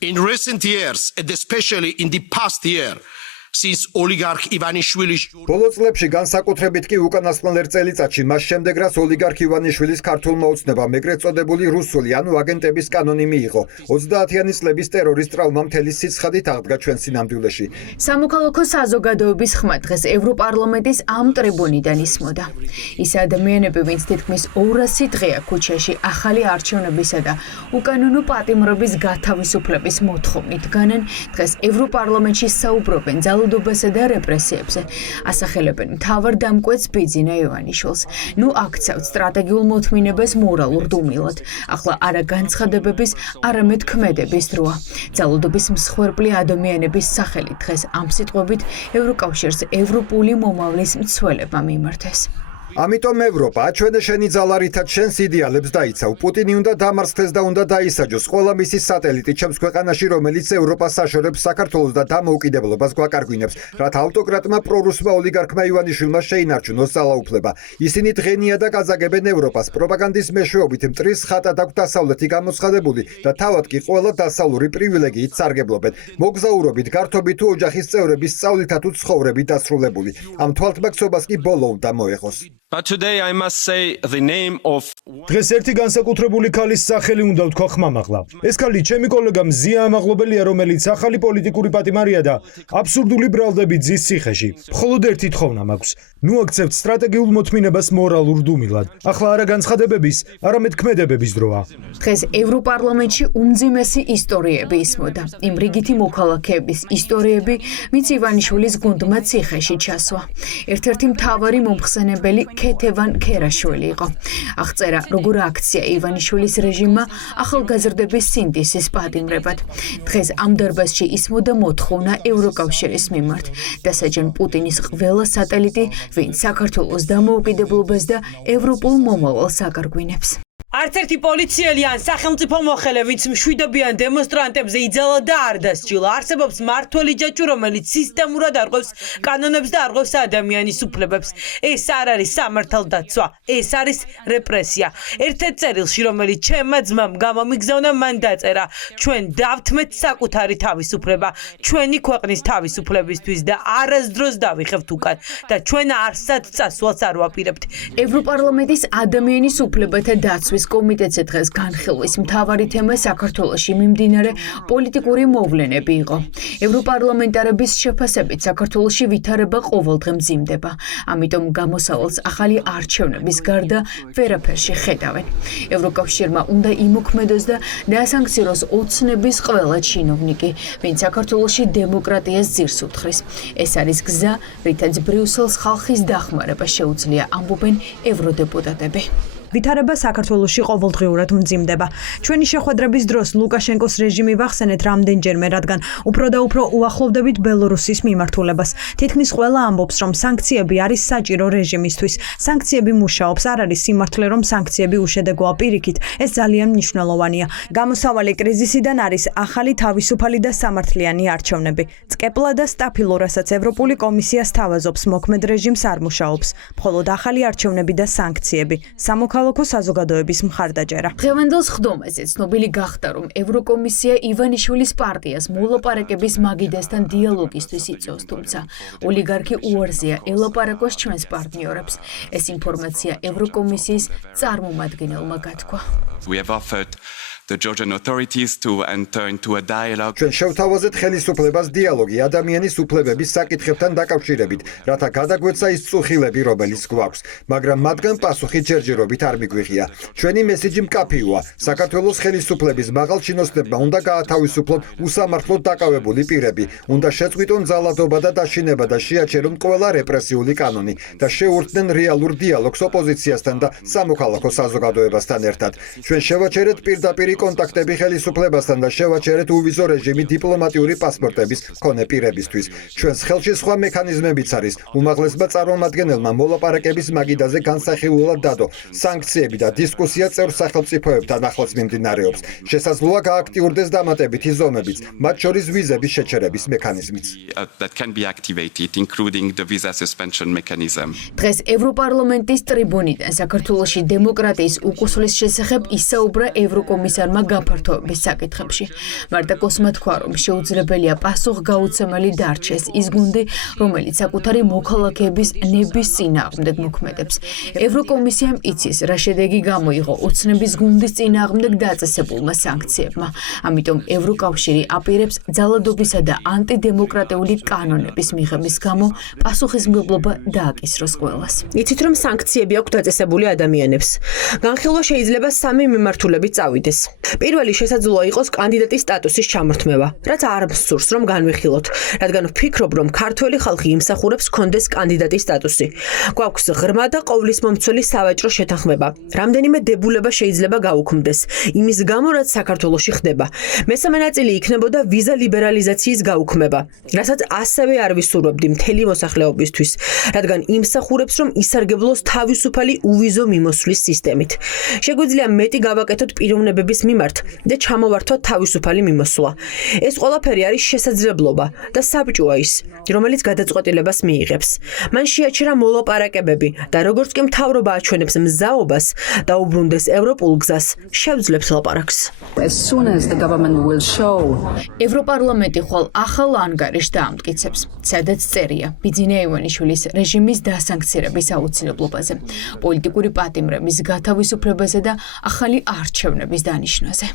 In recent years, and especially in the past year, since oligarch Ivanishvili's ბოლო წლებში განსაკუთრებით კი უკანასკნელ წელიწადში მას შემდეგ რაც ოლიგარქ ივანიშვილის ქართულმა ოცნებამ ეგრეთ წოდებული რუსული ანუ აგენტების კანონი მიიღო 30-იანი წლების ტერორის ტრავმა მთელი სიცხადით აღდგა ჩვენ სინამდვილეში სამოქალაქო საზოგადოების ხმა დღეს ევროპარლამენტის ამ ტრიბუნიდან ისმოდა ის ადამიანები ვინც თითქმის 200 დღეა ქუჩაში ახალი არჩევნებისა და უკანონო პატიმრობის გათავისუფლების მოთხოვნით დგანან დღეს ევროპარლამენტში საუბრობენ ძალადობასა და რეპრესიებზე. ასახელებენ მთავარ დამკვეთს ბიძინა ივანიშვილს. ნუ აქცევთ სტრატეგიულ მოთმინებას მორალურ დუმილად. ახლა არა განცხადებების, არამედ ქმედების დროა. ძალადობის მსხვერპლი ადამიანების სახელით დღეს ამ სიტყვებით ევროკავშირს ევროპული მომავლის მცველებმა მიმართეს. ამიტომ ევროპა ჩვენი შენი ძალარითაც შენს იდეალებს დაიცავ. პუტინი უნდა დამარცხდეს და უნდა დაისაჯოს ყველა მისი სატელიტი ჩემს ქვეყანაში, რომელიც ევროპას აშორებს საქართველოს და დამოუკიდებლობას გვაკარგვინებს, რათა ავტოკრატმა პრორუსმა ოლიგარქმა ივანიშვილმა შეინარჩუნოს ძალაუფლება. ისინი დღენია და გაძაგებენ ევროპას. პროპაგანდის მეშვეობით მტრის ხატად აქვს დასავლეთი გამოცხადებული და თავად კი ყველა დასავლური პრივილეგიით სარგებლობენ. მოგზაურობით, გართობით თუ ოჯახის წევრების სწავლითა თუ ცხოვრებით დასრულებული. ამ თვალთმაქცობას კი ბოლო უნდა მოეღოს. But today I must say the name of დღეს ერთი განსაკუთრებული ქალის სახელი უნდა ვთქვა ხმამაღლა. ეს ქალი ჩემი კოლეგა მზია ამაღლობელია, რომელიც ახალი პოლიტიკური პატიმარია და აბსურდული ბრალდებით ზის ციხეში. მხოლოდ ერთი თხოვნა მაქვს. ნუ აქცევთ სტრატეგიულ მოთმინებას მორალურ დუმილად. ახლა არა განცხადებების, არამედ ქმედებების დროა. დღეს ევროპარლამენტში უმძიმესი ისტორიები ისმოდა. იმ რიგითი მოქალაქეების ისტორიები, ვინც ივანიშვილის გუნდმა ციხეში ჩასვა. ერთ-ერთი მთავარი მომხსენებელი ქეთევან ქერაშვილი იყო. აღწერა, როგორ აქცია ივანიშვილის რეჟიმმა ახალგაზრდების სინდისის პატიმრებად. დღეს ამ დარბაზში ისმოდა მოთხოვნა ევროკავშირის მიმართ. დასაჯენ პუტინის ყველა სატელიტი, ვინც საქართველოს დამოუკიდებლობას და ევროპულ მომავალს აკარგვინებს. არც ერთი პოლიციელი ან სახელმწიფო მოხელე, ვინც მშვიდობიან დემონსტრანტებზე იძალა და არ დასჯილა. არსებობს მმართველი ჯაჭვი, რომელიც სისტემურად არღვევს კანონებს და არღვევს ადამიანის უფლებებს. ეს არ არის სამართალდაცვა, ეს არის რეპრესია. ერთ-ერთ წერილში, რომელიც ჩემმა ძმამ გამომიგზავნა, მან დაწერა: ჩვენ დავთმეთ საკუთარი თავისუფლება, ჩვენი ქვეყნის თავისუფლებისთვის და არასდროს დავიხევთ უკან და ჩვენ არსად წასვლას არ ვაპირებთ. ევროპარლამენტის ადამიანის უფლებათა დაცვის კომიტეტზე დღეს განხილვის მთავარი თემა საქართველოში მიმდინარე პოლიტიკური მოვლენები იყო. ევროპარლამენტარების შეფასებით საქართველოში ვითარება ყოველდღე მძიმდება. ამიტომ გამოსავალს ახალი არჩევნების გარდა ვერაფერში ხედავენ. ევროკავშირმა უნდა იმოქმედოს და დაასანქციონოს ოცნების ყველა ჩინოვნიკი, ვინც საქართველოში დემოკრატიას ძირს უთხრის. ეს არის გზა, რითაც ბრიუსელს ხალხის დახმარება შეუძლია, ამბობენ ევროდეპუტატები. ვითარება საქართველოში ყოველდღიურად მძიმდება. ჩვენი შეხვედრების დროს ლუკაშენკოს რეჟიმი ვახსენეთ რამდენჯერმე, რადგან უფრო და უფრო უახლოვდებით ბელორუსის მიმართულებას. თითქმის ყველა ამბობს, რომ სანქციები არის საჭირო რეჟიმისთვის. სანქციები მუშაობს, არ არის სიმართლე, რომ სანქციები უშედეგოა. პირიქით, ეს ძალიან მნიშვნელოვანია. გამოსავალი კრიზისიდან არის ახალი თავისუფალი და სამართლიანი არჩევნები. წკეპლა და სტაფილო, რასაც ევროპული კომისია სთავაზობს, მოქმედ რეჟიმს არ მუშაობს. მხოლოდ ახალი არჩევნები და სანქციები. სამოქალაქო საზოგადოების მხარდაჭერა. დღევანდელ სხდომაზე ცნობილი გახდა, რომ ევროკომისია ივანიშვილის პარტიას მოლაპარაკების მაგიდასთან დიალოგისთვის იწვევს, თუმცა ოლიგარქი უარზია ელაპარაკოს ჩვენს პარტნიორებს. ეს ინფორმაცია ევროკომისიის წარმომადგენელმა გათქვა. We have offered the Georgian authorities to enter into a dialogue. ჩვენ შევთავაზეთ ხელისუფლებას დიალოგი ადამიანის უფლებების საკითხებთან დაკავშირებით, რათა გადაგვეცა ის წუხილები, რომელიც გვაქვს, მაგრამ მათგან პასუხი ჯერჯერობით არ მიგვიღია. ჩვენი მესიჯი მკაფიოა. საქართველოს ხელისუფლების მაღალჩინოსნებმა უნდა გაათავისუფლონ უსამართლოდ დაკავებული პირები, უნდა შეწყვიტონ ძალადობა და დაშინება და შეაჩერონ ყველა რეპრესიული კანონი და შეუერთდნენ რეალურ დიალოგს ოპოზიციასთან და სამოქალაქო საზოგადოებასთან ერთად. ჩვენ შევაჩერეთ პირდაპირ კონტაქტები ხელისუფლებასთან და შევაჩერეთ უვიზო რეჟიმი დიპლომატიური პასპორტების მქონე პირებისთვის. ჩვენს ხელში სხვა მექანიზმებიც არის. უმაღლესმა წარმომადგენელმა მოლაპარაკების მაგიდაზე განსახილულად დადო. სანქციები და დისკუსია წევრ სახელმწიფოებთან ახლაც მიმდინარეობს. შესაძლოა გააქტიურდეს დამატებითი ზომებიც, მათ შორის ვიზების შეჩერების მექანიზმიც. That can be activated, including the visa suspension mechanism. დღეს ევროპარლამენტის ტრიბუნიდან საქართველოში დემოკრატიის უკუსლის შესახებ ისაუბრა ევროკომისარ კომისარმა გაფართოების საკითხებში. მარტაკოსმა თქვა, რომ შეუძლებელია პასუხგაუცემელი დარჩეს ის გუნდი, რომელიც საკუთარი მოქალაქეების ნების წინააღმდეგ მოქმედებს. ევროკომისიამ იცის, რა შედეგი გამოიღო ოცნების გუნდის წინააღმდეგ დაწესებულმა სანქციებმა. ამიტომ ევროკავშირი აპირებს ძალადობისა და ანტიდემოკრატიული კანონების მიღების გამო პასუხისმგებლობა დააკისროს ყველას. იცით, რომ სანქციები აქვს დაწესებული ადამიანებს. განხილვა შეიძლება სამი მიმართულებით წავიდეს. პირველი შესაძლოა იყოს კანდიდატის სტატუსის ჩამორთმევა, რაც არ მსურს რომ განვიხილოთ, რადგან ვფიქრობ, რომ ქართველი ხალხი იმსახურებს კონდეს კანდიდატის სტატუსი. გვაქვს ღრმა და ყოვლისმომცველი სავაჭრო შეთანხმება. რამდენიმე დებულება შეიძლება გაუქმდეს, იმის გამო, რაც საქართველოში ხდება. მესამე ნაწილი იქნებოდა ვიზა ლიბერალიზაციის გაუქმება, რასაც ასევე არ ვისურვებდი მთელი მოსახლეობისთვის, რადგან იმსახურებს, რომ ისარგებლოს თავისუფალი უვიზო მიმოსვლის სისტემით. შეგვიძლია მეტი გავაკეთოთ პიროვნებების მიმართ და ჩამოვართვათ თავისუფალი მიმოსვლა. ეს ყველაფერი არის შესაძლებლობა და საბჭოა ის, რომელიც გადაწყვეტილებას მიიღებს. მან შეაჩერა მოლაპარაკებები და როგორც კი მთავრობა აჩვენებს მზაობას და უბრუნდეს ევროპულ გზას, შევძლებს ლაპარაკს. ევროპარლამენტი ხვალ ახალ ანგარიშს დაამტკიცებს, სადაც წერია ბიძინა ივანიშვილის რეჟიმის დასანქცირების აუცილებლობაზე, პოლიტიკური პატიმრების გათავისუფლებაზე და ახალი არჩევნების დანიშვნაზე.